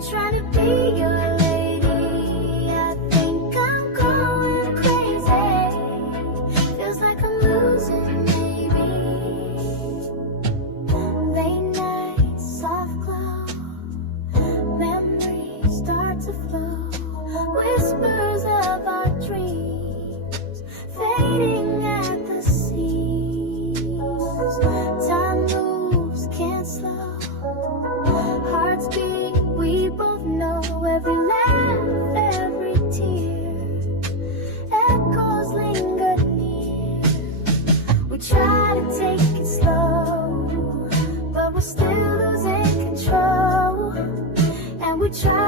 for trying to be your lady. I think I'm going crazy. Feels like I'm losing, maybe. Late night, soft glow. Memories start to flow. Whispers of our dreams fading at the seams. Time moves, can't slow. Hearts beat, we both know. Every laugh, every tear, echoes linger near. We try to take it slow, but we're still losing control. And we try